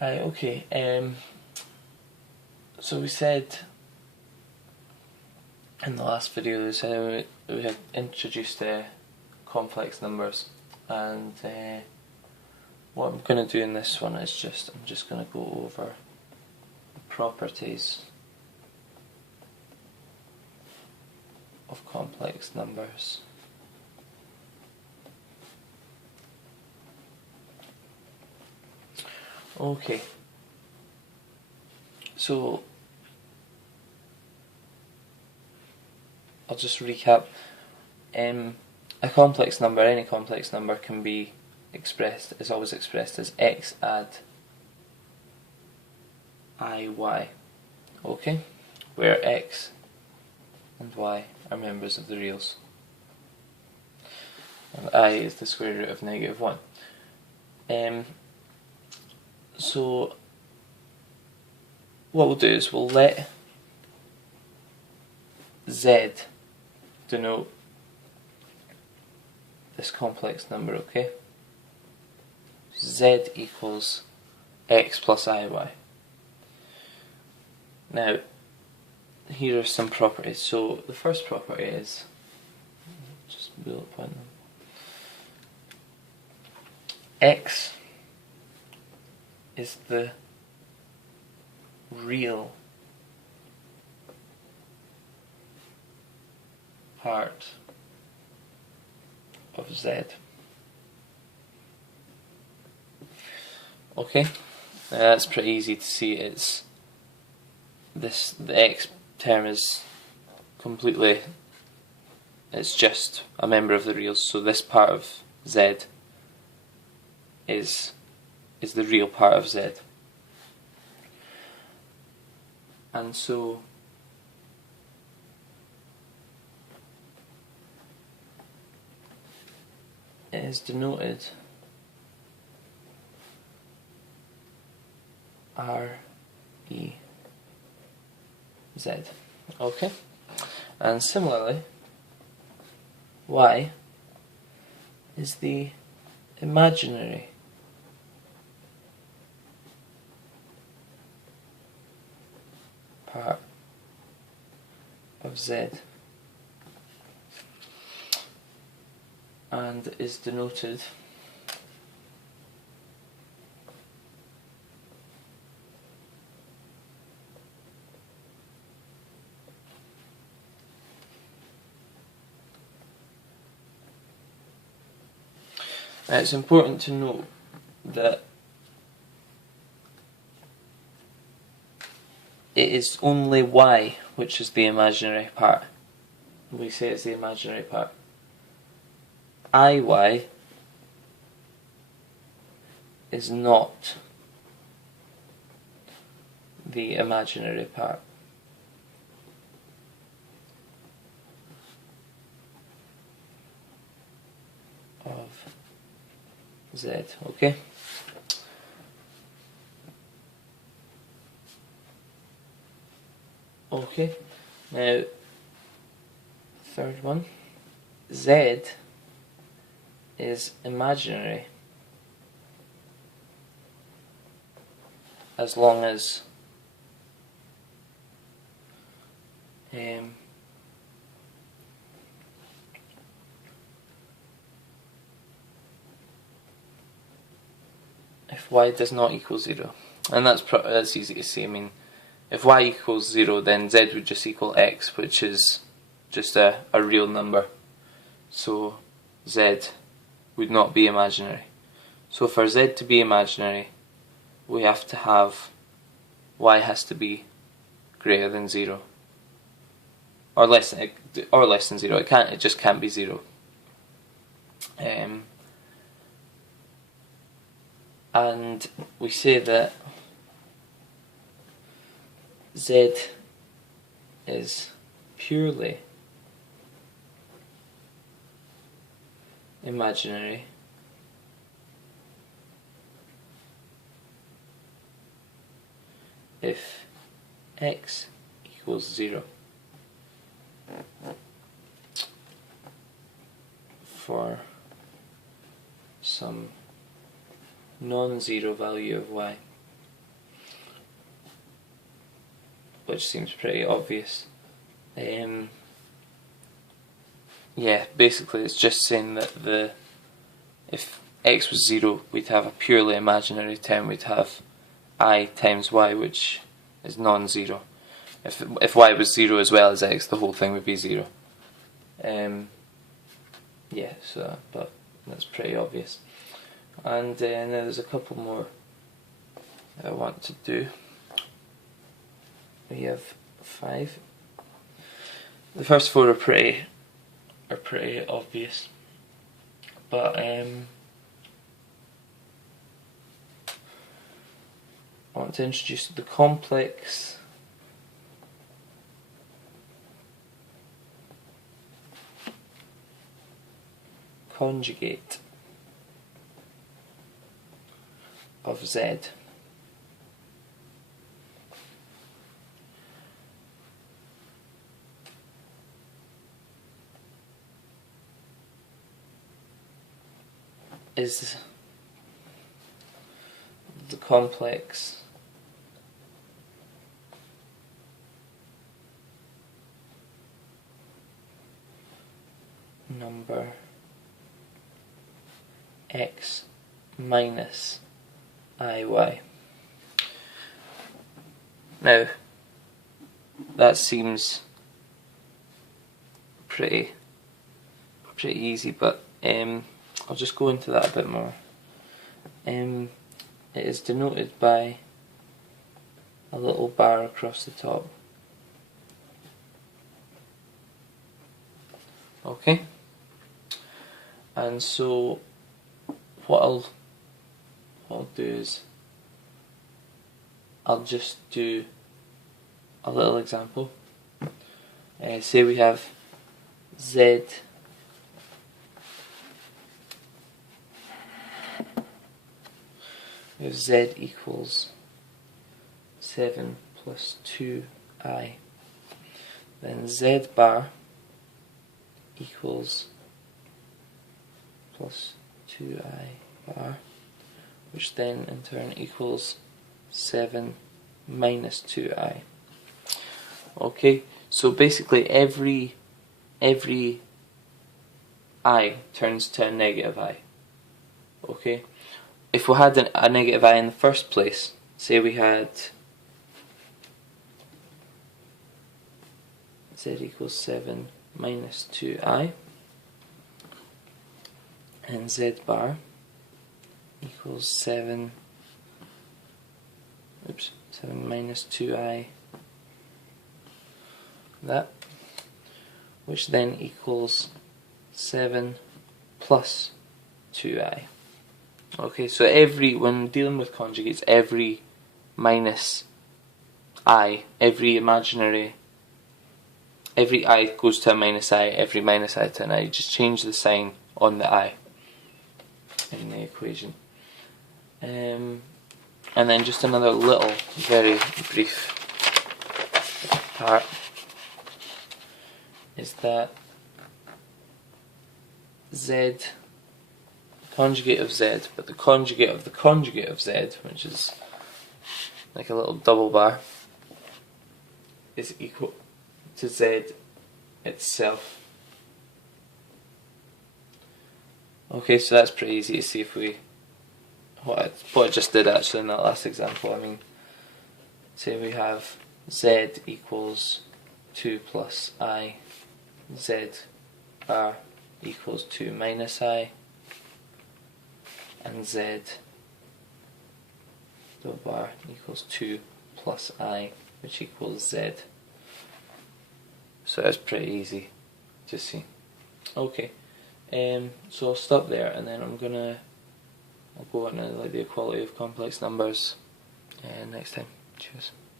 Right, okay. So we said in the last video we had introduced complex numbers, and what I'm going to do in this one is I'm just going to go over the properties of complex numbers. Okay, so I'll just recap. A complex number, any complex number, can be is always expressed as x add iy. Okay, where x and y are members of the reals, and I is the square root of -1. So what we'll do is we'll let z denote this complex number, okay? Z equals x plus iy. Now, here are some properties. So the first property is, just bullet point them. X is the real part of z. Okay, now that's pretty easy to see. The x term is completely, it's just a member of the reals, so this part of z is the real part of z. And so it is denoted R-E-Z. Okay? And similarly, y is the imaginary part of z, and is denoted now. It's important to note that it is only y which is the imaginary part. We say it's the imaginary part. Iy is not the imaginary part. Of z, okay? Okay, now third one, z is imaginary as long as if y does not equal 0, and that's easy to see. I mean, if y equals 0, then z would just equal x, which is just a real number. So z would not be imaginary. So for z to be imaginary, we have to have y has to be greater than 0, or less than 0. It just can't be 0. And we say that z is purely imaginary if x equals 0 for some non-zero value of y. which seems pretty obvious. Yeah, basically it's just saying that if x was 0, we'd have a purely imaginary term. We'd have I times y, which is non-zero. If y was 0 as well as x, the whole thing would be 0. Yeah, so but that's pretty obvious. And now there's a couple more that I want to do. We have 5. The first 4 are pretty obvious, but I want to introduce the complex conjugate of z. Is the complex number x minus iy. Now that seems pretty easy, but I'll just go into that a bit more. It is denoted by a little bar across the top. Okay, and so what I'll do is I'll just do a little example. Say we have z equals 7 plus 2i, then z bar equals plus 2i bar, which then in turn equals 7 minus 2i. Okay, so basically every I turns to a negative I. Okay, if we had a negative I in the first place, say we had z equals 7 minus 2i, and z bar equals 7 minus 2i, that, which then equals 7 plus 2i. Okay, so when dealing with conjugates, every minus I, every I goes to a minus I, every minus I to an I. Just change the sign on the I in the equation. And then just another little, very brief part is that z, conjugate of z, but the conjugate of the conjugate of z, which is like a little double bar, is equal to z itself. Okay, so that's pretty easy to see if we what I just did actually in that last example. I mean, say we have z equals 2 plus I, z bar equals 2 minus I, and z double bar equals 2 plus I, which equals z. So that's pretty easy to see. Okay, so I'll stop there, and then I'll go on to like the equality of complex numbers next time. Cheers.